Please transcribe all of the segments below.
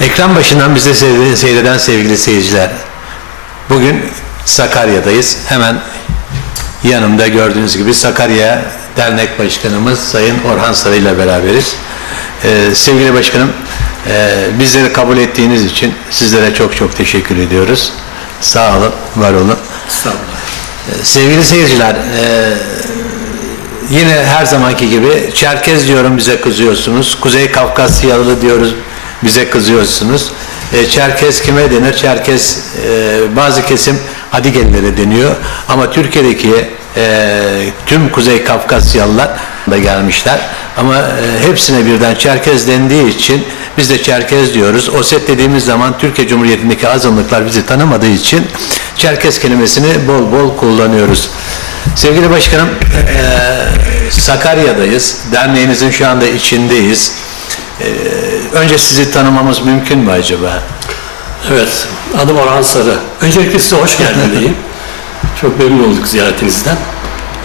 Ekran başından bize seyre- seyreden sevgili seyirciler. Bugün Sakarya'dayız. Hemen yanımda gördüğünüz gibi Sakarya Dernek Başkanımız Sayın Orhan Sarı ile beraberiz. Ee, sevgili başkanım, e, bizleri kabul ettiğiniz için sizlere çok çok teşekkür ediyoruz. Sağ olun, var olun. Estağfurullah. Ee, Sevgili seyirciler, e, yine her zamanki gibi Çerkez diyorum bize kızıyorsunuz. Kuzey Kafkasyalı diyoruz bize kızıyorsunuz. E, Çerkez kime denir? Çerkez e, bazı kesim Adigelilere deniyor. Ama Türkiye'deki e, tüm Kuzey Kafkasyalılar da gelmişler. Ama e, hepsine birden Çerkez dendiği için biz de Çerkez diyoruz. Oset dediğimiz zaman Türkiye Cumhuriyeti'ndeki azınlıklar bizi tanımadığı için Çerkez kelimesini bol bol kullanıyoruz. Sevgili başkanım, eee, Sakarya'dayız. Derneğinizin şu anda içindeyiz. Eee, önce sizi tanımamız mümkün mü acaba? Evet, adım Orhan Sarı. Öncelikle size hoş geldin diyeyim. Çok memnun olduk ziyaretinizden.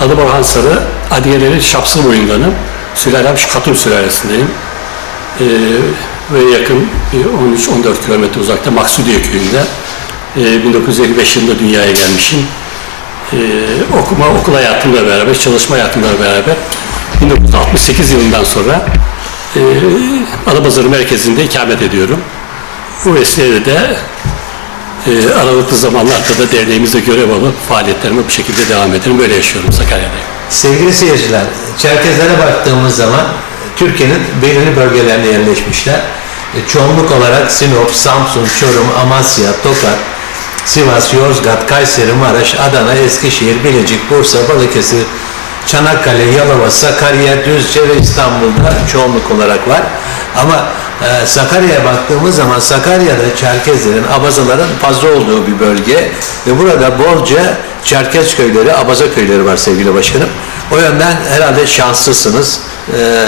Adım Orhan Sarı, Adiyeleri Şapsı boyundanım. Sülalem Katun sülalesindeyim. Ee, ve yakın bir 13-14 kilometre uzakta Maksudiye köyünde. Ee, 1955 yılında dünyaya gelmişim. Ee, okuma, okul hayatımla beraber, çalışma hayatımla beraber 1968 yılından sonra e, Adapazarı merkezinde ikamet ediyorum. Bu vesileyle de e, aralıklı zamanlarda da derneğimizde görev alıp faaliyetlerime bu şekilde devam ederim. Böyle yaşıyorum Sakarya'da. Sevgili seyirciler, Çerkezlere baktığımız zaman Türkiye'nin belirli bölgelerine yerleşmişler. E, Çoğunluk olarak Sinop, Samsun, Çorum, Amasya, Tokat, Sivas, Yozgat, Kayseri, Maraş, Adana, Eskişehir, Bilecik, Bursa, Balıkesir, Çanakkale, Yalova, Sakarya, Düzce İstanbul'da çoğunluk olarak var. Ama e, Sakarya'ya baktığımız zaman Sakarya'da Çerkezlerin, Abazaların fazla olduğu bir bölge ve burada bolca Çerkez köyleri, Abaza köyleri var sevgili başkanım. O yönden herhalde şanslısınız. E,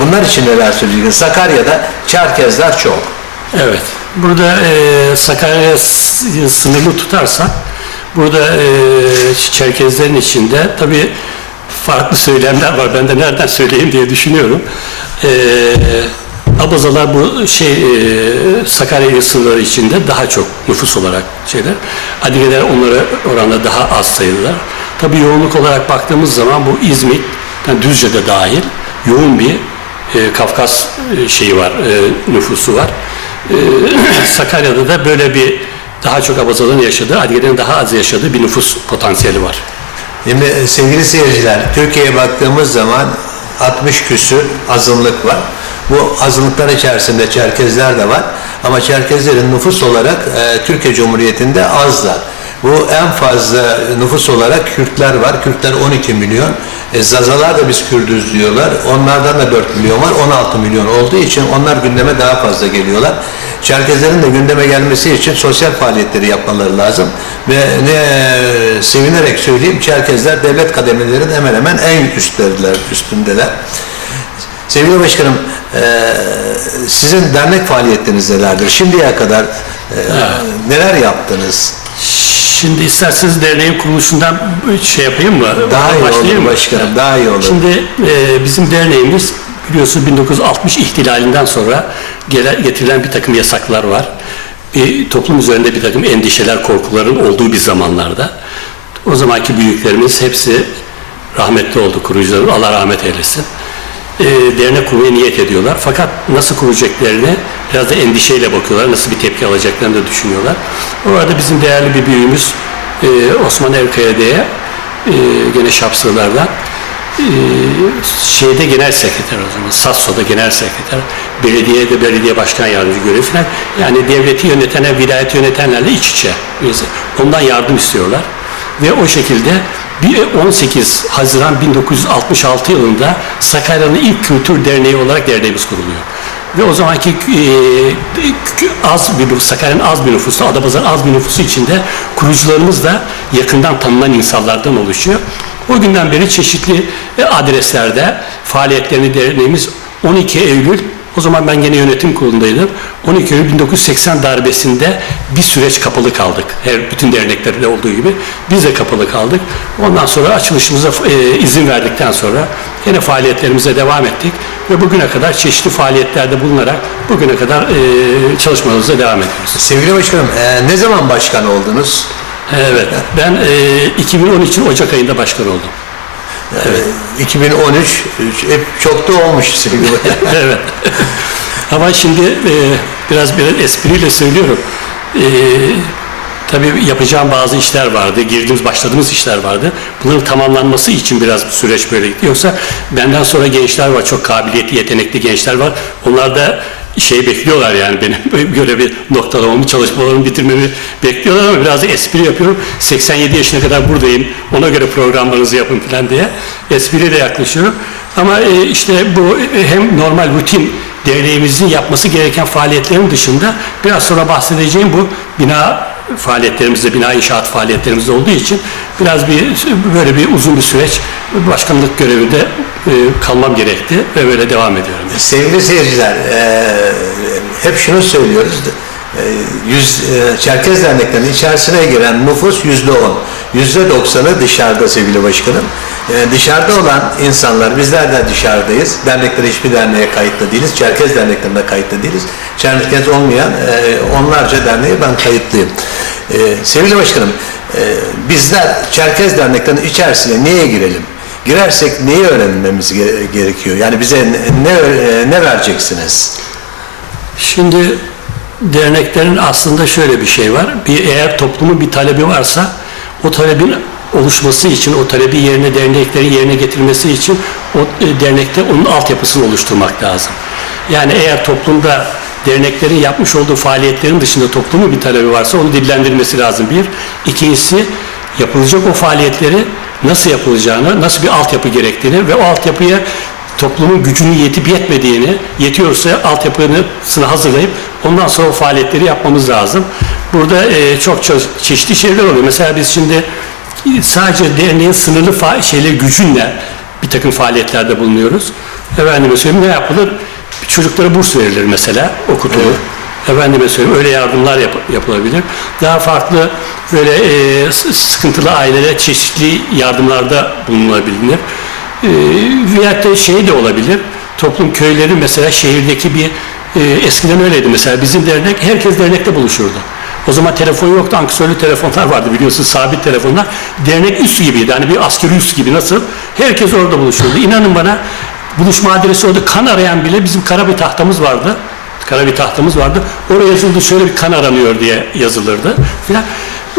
bunlar için neler söyleyeceksiniz? Sakarya'da Çerkezler çok. Evet. Burada e, Sakarya s- sınırlı tutarsak burada e, Çerkezlerin içinde tabii farklı söylemler var. Ben de nereden söyleyeyim diye düşünüyorum. E, Abazalar bu şey e, Sakarya sınırları içinde daha çok nüfus olarak şeyler. Adigeler onlara oranla daha az sayılılar. Tabii yoğunluk olarak baktığımız zaman bu İzmit, yani Düzce'de dahil yoğun bir e, Kafkas şeyi var, e, nüfusu var. E, Sakarya'da da böyle bir daha çok Abazaların yaşadığı, Adigelerin daha az yaşadığı bir nüfus potansiyeli var. Şimdi sevgili seyirciler, Türkiye'ye baktığımız zaman 60 küsür azınlık var. Bu azınlıklar içerisinde Çerkezler de var. Ama Çerkezlerin nüfus olarak e, Türkiye Cumhuriyeti'nde azlar. Bu en fazla nüfus olarak Kürtler var. Kürtler 12 milyon. E, Zazalar da biz Kürdüz diyorlar. Onlardan da 4 milyon var. 16 milyon olduğu için onlar gündeme daha fazla geliyorlar. Çerkezlerin de gündeme gelmesi için sosyal faaliyetleri yapmaları lazım. Ve ne sevinerek söyleyeyim Çerkezler devlet kademelerinin hemen hemen en üstlerdiler, üstündeler. Sevgili Başkanım, e, sizin dernek faaliyetleriniz nelerdir? Şimdiye kadar e, neler yaptınız? Şimdi isterseniz derneğin kuruluşundan şey yapayım mı? Daha iyi olur başkanım, daha iyi olur. Şimdi e, bizim derneğimiz biliyorsunuz 1960 ihtilalinden sonra getirilen bir takım yasaklar var. Bir toplum üzerinde bir takım endişeler, korkuların olduğu bir zamanlarda. O zamanki büyüklerimiz hepsi rahmetli oldu kurucuları. Allah rahmet eylesin. E, dernek kurmaya niyet ediyorlar. Fakat nasıl kuracaklarını biraz da endişeyle bakıyorlar. Nasıl bir tepki alacaklarını da düşünüyorlar. Orada bizim değerli bir büyüğümüz e, Osman Erkaya diye e, gene Şapsılar'dan e, şeyde genel sekreter o zaman, Sasso'da genel sekreter, belediyede belediye başkan yardımcı görevi falan. Yani devleti yönetenler, vilayeti yönetenlerle iç içe. Ondan yardım istiyorlar. Ve o şekilde bir 18 Haziran 1966 yılında Sakarya'nın ilk kültür derneği olarak derneğimiz kuruluyor. Ve o zamanki e, az bir Sakarya'nın az bir nüfusu, Adapazarı az bir nüfusu içinde kurucularımız da yakından tanınan insanlardan oluşuyor. O günden beri çeşitli e, adreslerde faaliyetlerini derneğimiz 12 Eylül O zaman ben gene yönetim kurulundaydım. 12 Eylül 1980 darbesinde bir süreç kapalı kaldık. Her bütün derneklerde olduğu gibi biz de kapalı kaldık. Ondan sonra açılışımıza e, izin verdikten sonra yine faaliyetlerimize devam ettik ve bugüne kadar çeşitli faaliyetlerde bulunarak bugüne kadar e, çalışmalarımıza devam ediyoruz. Sevgili başkanım, ne zaman başkan oldunuz? Evet, ben e, 2013'ün Ocak ayında başkan oldum. E, 2013, hep çok da olmuş sevgili evet. Ama şimdi e, biraz bir espriyle söylüyorum. E, tabii yapacağım bazı işler vardı. Girdiğimiz, başladığımız işler vardı. Bunların tamamlanması için biraz bu süreç böyle gitti. Yoksa benden sonra gençler var. Çok kabiliyetli, yetenekli gençler var. Onlar da şey bekliyorlar yani benim bir noktalamamı, çalışmalarımı bitirmemi bekliyorlar ama biraz da espri yapıyorum. 87 yaşına kadar buradayım. Ona göre programlarınızı yapın falan diye. Espriyle yaklaşıyorum. Ama e, işte bu e, hem normal rutin derneğimizin yapması gereken faaliyetlerin dışında biraz sonra bahsedeceğim bu bina faaliyetlerimizde, bina inşaat faaliyetlerimizde olduğu için biraz bir böyle bir uzun bir süreç başkanlık görevinde e, kalmam gerekti ve böyle devam ediyorum. Sevgili seyirciler, e, hep şunu söylüyoruz. E, yüz, e, Çerkez derneklerinin içerisine giren nüfus yüzde on. Yüzde doksanı dışarıda sevgili başkanım. E, dışarıda olan insanlar, bizler de dışarıdayız. Dernekler hiçbir derneğe kayıtlı değiliz. Çerkez derneklerinde kayıtlı değiliz. Çerkez olmayan e, onlarca derneğe ben kayıtlıyım. E, sevgili başkanım, e, bizler Çerkez derneklerinin içerisine niye girelim? Girersek neyi öğrenmemiz ge- gerekiyor? Yani bize ne ne, ne vereceksiniz? Şimdi derneklerin aslında şöyle bir şey var. Bir eğer toplumun bir talebi varsa o talebin oluşması için, o talebi yerine derneklerin yerine getirmesi için o e, dernekte onun altyapısını oluşturmak lazım. Yani eğer toplumda derneklerin yapmış olduğu faaliyetlerin dışında toplumun bir talebi varsa onu dillendirmesi lazım bir. İkincisi yapılacak o faaliyetleri nasıl yapılacağını, nasıl bir altyapı gerektiğini ve o altyapıya toplumun gücünün yetip yetmediğini, yetiyorsa altyapısını hazırlayıp ondan sonra o faaliyetleri yapmamız lazım. Burada e, çok çe- çeşitli şeyler oluyor. Mesela biz şimdi sadece derneğin sınırlı şeyleri gücünle bir takım faaliyetlerde bulunuyoruz. Efendime söyleyeyim ne yapılır? Çocuklara burs verilir mesela, okutulur. Efendime söyleyeyim öyle yardımlar yap- yapılabilir. Daha farklı böyle e, sıkıntılı ailelere çeşitli yardımlarda bulunulabilir. E, veyahut da şey de olabilir. Toplum köyleri mesela şehirdeki bir e, eskiden öyleydi mesela bizim dernek herkes dernekte buluşurdu. O zaman telefon yoktu, ankesörlü telefonlar vardı biliyorsun, sabit telefonlar. Dernek üssü gibiydi, hani bir askeri üssü gibi nasıl? Herkes orada buluşurdu. İnanın bana, buluşma adresi orada kan arayan bile bizim kara bir tahtamız vardı. Kara bir tahtamız vardı. Oraya yazıldı şöyle bir kan aranıyor diye yazılırdı. Filan.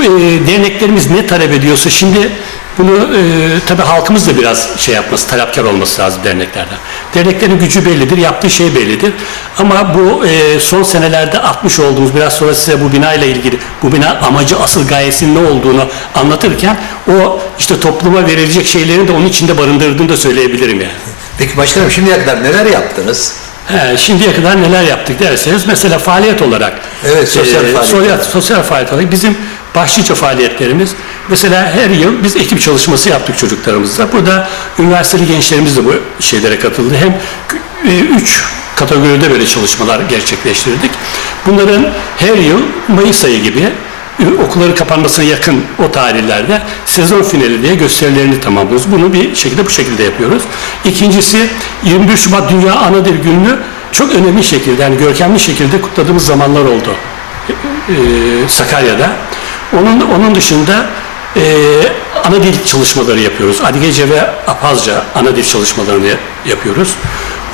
E, derneklerimiz ne talep ediyorsa şimdi bunu e, tabii halkımız da biraz şey yapması, talepkar olması lazım derneklerden. Derneklerin gücü bellidir, yaptığı şey bellidir. Ama bu e, son senelerde atmış olduğumuz, biraz sonra size bu bina ile ilgili, bu bina amacı, asıl gayesinin ne olduğunu anlatırken o işte topluma verilecek şeylerin de onun içinde barındırdığını da söyleyebilirim yani. Peki başkanım şimdiye kadar neler yaptınız? He, şimdiye kadar neler yaptık derseniz mesela faaliyet olarak Evet, sosyal e, faaliyet. sosyal, sosyal faaliyet olarak bizim başlıca faaliyetlerimiz mesela her yıl biz ekip çalışması yaptık çocuklarımızla. Burada üniversiteli gençlerimiz de bu şeylere katıldı. Hem e, üç kategoride böyle çalışmalar gerçekleştirdik. Bunların her yıl Mayıs ayı gibi okulların kapanmasına yakın o tarihlerde sezon finali diye gösterilerini tamamlıyoruz. Bunu bir şekilde bu şekilde yapıyoruz. İkincisi 21 Şubat Dünya Ana Dil Günü'nü çok önemli şekilde yani görkemli şekilde kutladığımız zamanlar oldu. E, Sakarya'da. Onun onun dışında e, ana dil çalışmaları yapıyoruz. Adigece ve Apazca ana dil çalışmalarını yapıyoruz.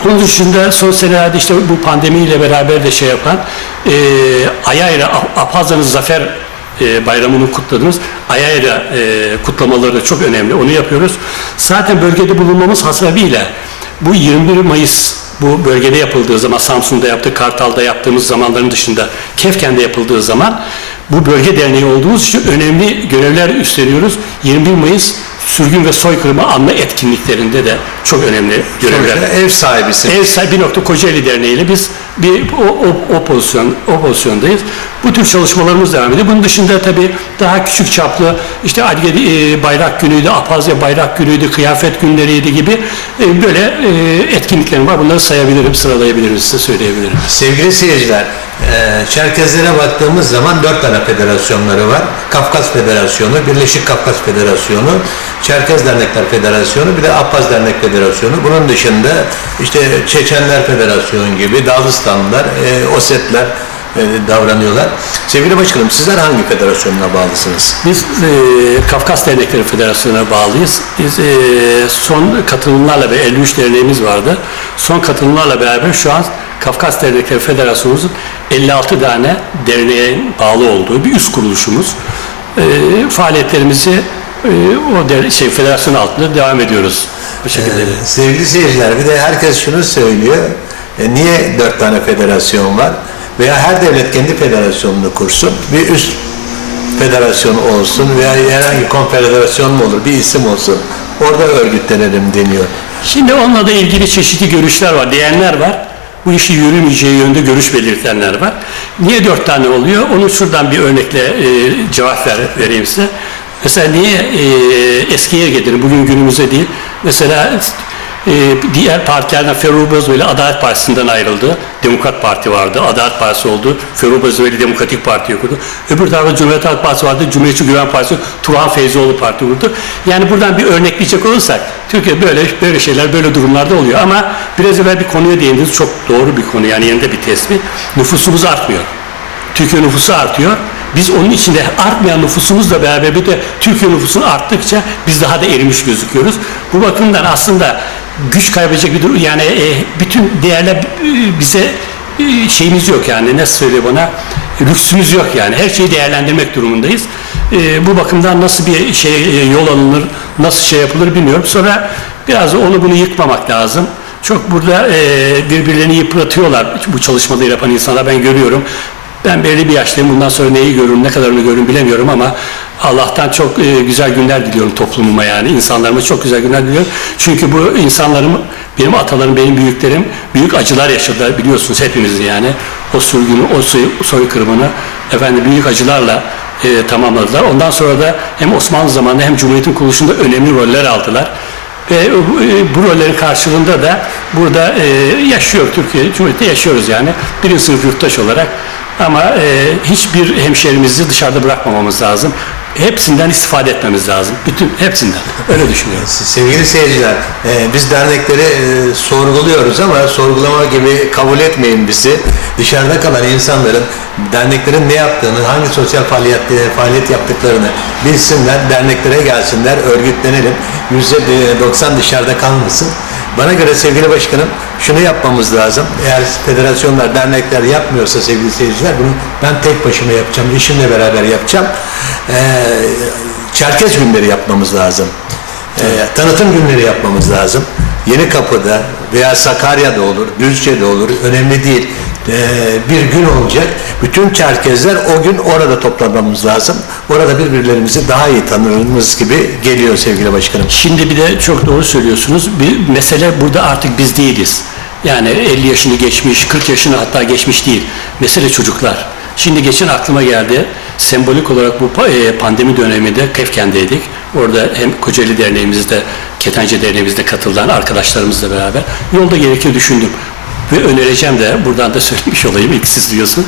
Onun dışında son senelerde işte bu pandemiyle beraber de şey yapan e, Ayayra, Apazca'nın zafer e, bayramını kutladığımız Ayayra e, kutlamaları da çok önemli. Onu yapıyoruz. Zaten bölgede bulunmamız hasebiyle bu 21 Mayıs bu bölgede yapıldığı zaman Samsun'da yaptık, Kartal'da yaptığımız zamanların dışında Kefken'de yapıldığı zaman bu bölge derneği olduğumuz için önemli görevler üstleniyoruz. 21 Mayıs sürgün ve soykırımı anma etkinliklerinde de çok önemli görevler. Sonuçta ev sahibisin. Ev sahibi bir nokta Kocaeli Derneği ile biz bir o, o, o pozisyon o pozisyondayız. Bu tür çalışmalarımız devam ediyor. Bunun dışında tabii daha küçük çaplı işte Adige e, Bayrak Günü'ydü, Apazya Bayrak Günü'ydü, kıyafet günleriydi gibi e, böyle e, etkinliklerim var. Bunları sayabilirim, sıralayabilirim, size söyleyebilirim. Sevgili seyirciler, e, Çerkezlere baktığımız zaman dört tane federasyonları var. Kafkas Federasyonu, Birleşik Kafkas Federasyonu, Çerkez Dernekler Federasyonu, bir de Apaz Dernek Federasyonu. Bunun dışında işte Çeçenler Federasyonu gibi, Dağıstanlılar, e, Osetler e, davranıyorlar. Sevgili başkanım, sizler hangi federasyonuna bağlısınız? Biz e, Kafkas Dernekleri Federasyonu'na bağlıyız. Biz e, son katılımlarla ve 53 derneğimiz vardı. Son katılımlarla beraber şu an Kafkas Dernekleri Federasyonumuzun 56 tane derneğe bağlı olduğu bir üst kuruluşumuz. E, faaliyetlerimizi e, o der, şey federasyon altında devam ediyoruz. Bu şekilde. Ee, sevgili seyirciler, bir de herkes şunu söylüyor. E, niye dört tane federasyon var? Veya her devlet kendi federasyonunu kursun. Bir üst federasyon olsun veya herhangi konfederasyon mu olur, bir isim olsun. Orada örgütlenelim deniyor. Şimdi onunla da ilgili çeşitli görüşler var, diyenler var. Bu işi yürümeyeceği yönde görüş belirtenler var. Niye dört tane oluyor? Onu şuradan bir örnekle e, cevap ver, vereyim size. Mesela niye e, eskiye getirin, bugün günümüze değil? Mesela e, diğer partilerden Ferruh Bozveli Adalet Partisi'nden ayrıldı. Demokrat Parti vardı, Adalet Partisi oldu. Ferruh Bozveli Demokratik Parti kurdu. Öbür tarafta Cumhuriyet Halk Partisi vardı, Cumhuriyetçi Güven Partisi, Turhan Feyzioğlu Parti kurdu. Yani buradan bir örnekleyecek olursak, Türkiye böyle böyle şeyler, böyle durumlarda oluyor. Ama biraz evvel bir konuya değindiniz, çok doğru bir konu, yani yerinde bir tespit. Nüfusumuz artmıyor. Türkiye nüfusu artıyor. Biz onun içinde artmayan nüfusumuzla beraber bir de Türkiye nüfusunu arttıkça biz daha da erimiş gözüküyoruz. Bu bakımdan aslında güç kaybedecek bir durum yani e, bütün değerler e, bize e, şeyimiz yok yani nasıl söylüyor bana lüksümüz yok yani her şeyi değerlendirmek durumundayız. E, bu bakımdan nasıl bir şey e, yol alınır, nasıl şey yapılır bilmiyorum. Sonra biraz onu bunu yıkmamak lazım. Çok burada e, birbirlerini yıpratıyorlar bu çalışmaları yapan insanlar ben görüyorum. Ben belli bir yaştayım. Bundan sonra neyi görürüm, ne kadarını görürüm bilemiyorum ama Allah'tan çok e, güzel günler diliyorum toplumuma yani. insanlarıma çok güzel günler diliyorum. Çünkü bu insanlarım, benim atalarım, benim büyüklerim büyük acılar yaşadılar biliyorsunuz hepimiz yani. O sürgünü, o soy, soykırımını efendim büyük acılarla e, tamamladılar. Ondan sonra da hem Osmanlı zamanında hem Cumhuriyet'in kuruluşunda önemli roller aldılar. Ve e, bu rollerin karşılığında da burada e, yaşıyor Türkiye Cumhuriyeti yaşıyoruz yani. Birinci sınıf yurttaş olarak. Ama e, hiçbir hemşerimizi dışarıda bırakmamamız lazım. Hepsinden istifade etmemiz lazım. Bütün hepsinden. Öyle düşünüyorum. Sevgili seyirciler, e, biz dernekleri e, sorguluyoruz ama sorgulama gibi kabul etmeyin bizi. Dışarıda kalan insanların derneklerin ne yaptığını, hangi sosyal faaliyet, faaliyet yaptıklarını bilsinler, derneklere gelsinler, örgütlenelim. %90 dışarıda kalmasın. Bana göre sevgili başkanım şunu yapmamız lazım. Eğer federasyonlar, dernekler yapmıyorsa sevgili seyirciler bunu ben tek başıma yapacağım, eşimle beraber yapacağım. Ee, Çerkez günleri yapmamız lazım. Ee, tanıtım günleri yapmamız lazım. Yeni Kapı'da veya Sakarya'da olur, Düzce'de olur, önemli değil. Ee, bir gün olacak. Bütün Çerkezler o gün orada toplanmamız lazım. Orada birbirlerimizi daha iyi tanırımız gibi geliyor sevgili başkanım. Şimdi bir de çok doğru söylüyorsunuz. Bir mesele burada artık biz değiliz. Yani 50 yaşını geçmiş, 40 yaşını hatta geçmiş değil. Mesele çocuklar. Şimdi geçen aklıma geldi. Sembolik olarak bu e, pandemi döneminde Kefken'deydik. Orada hem Kocaeli Derneğimizde, Ketence Derneğimizde katılan arkadaşlarımızla beraber yolda gerekir düşündüm. Ve önereceğim de buradan da söylemiş olayım ilk siz diyorsun.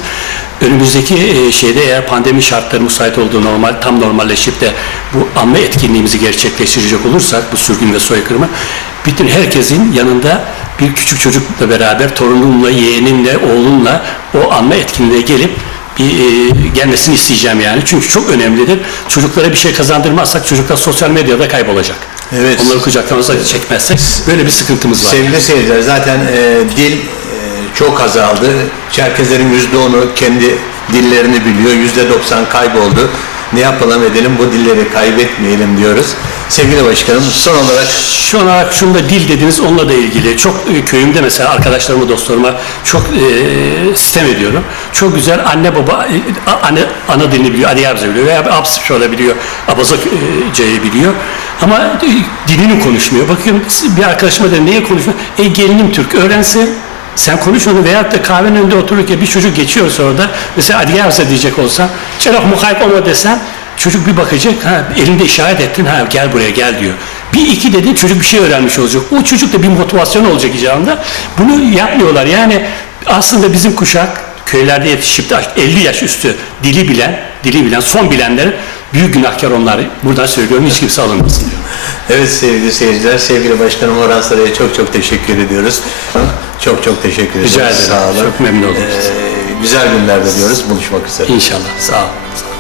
Önümüzdeki e, şeyde eğer pandemi şartları müsait olduğu normal tam normalleşip de bu anma etkinliğimizi gerçekleştirecek olursak bu sürgün ve soykırımı bütün herkesin yanında bir küçük çocukla beraber torunumla, yeğenimle, oğlumla o anma etkinliğe gelip bir e, gelmesini isteyeceğim yani. Çünkü çok önemlidir. Çocuklara bir şey kazandırmazsak çocuklar sosyal medyada kaybolacak. Evet. Onları kucaklamamıza çekmezsek böyle bir sıkıntımız var. Sevgili seyirciler zaten e, dil e, çok azaldı. Çerkezlerin yüzde onu kendi dillerini biliyor. Yüzde doksan kayboldu. Ne yapalım edelim bu dilleri kaybetmeyelim diyoruz. Sevgili başkanım son olarak Şu olarak şunu da dil dediniz onunla da ilgili. Çok e, köyümde mesela arkadaşlarıma, dostlarıma çok e, sistem ediyorum. Çok güzel anne baba, e, anne, ana dilini biliyor, Adiyabze biliyor veya Absırça olabiliyor, Abazakçayı biliyor. Ama e, dilini konuşmuyor. Bakıyorum bir arkadaşıma dedim niye konuşmuyor? E gelinim Türk öğrense sen konuş onu veyahut da kahvenin önünde otururken bir çocuk geçiyorsa orada mesela Adiyabze diyecek olsa Çelak muhayyip olma desem Çocuk bir bakacak, ha, elinde işaret ettin, ha gel buraya gel diyor. Bir iki dedin çocuk bir şey öğrenmiş olacak. O çocuk da bir motivasyon olacak icabında. Bunu yapmıyorlar. Yani aslında bizim kuşak köylerde yetişip de 50 yaş üstü dili bilen, dili bilen, son bilenler büyük günahkar onlar. Buradan söylüyorum hiç kimse alınmasın diyor. Evet sevgili seyirciler sevgili başkanım Orhan Saray'a çok çok teşekkür ediyoruz. Çok çok teşekkür ediyoruz. Rica ederim. Sağ olun. Çok memnun oldum. Ee, güzel günlerde diyoruz. Buluşmak üzere. İnşallah. Sağ ol. Sağ ol.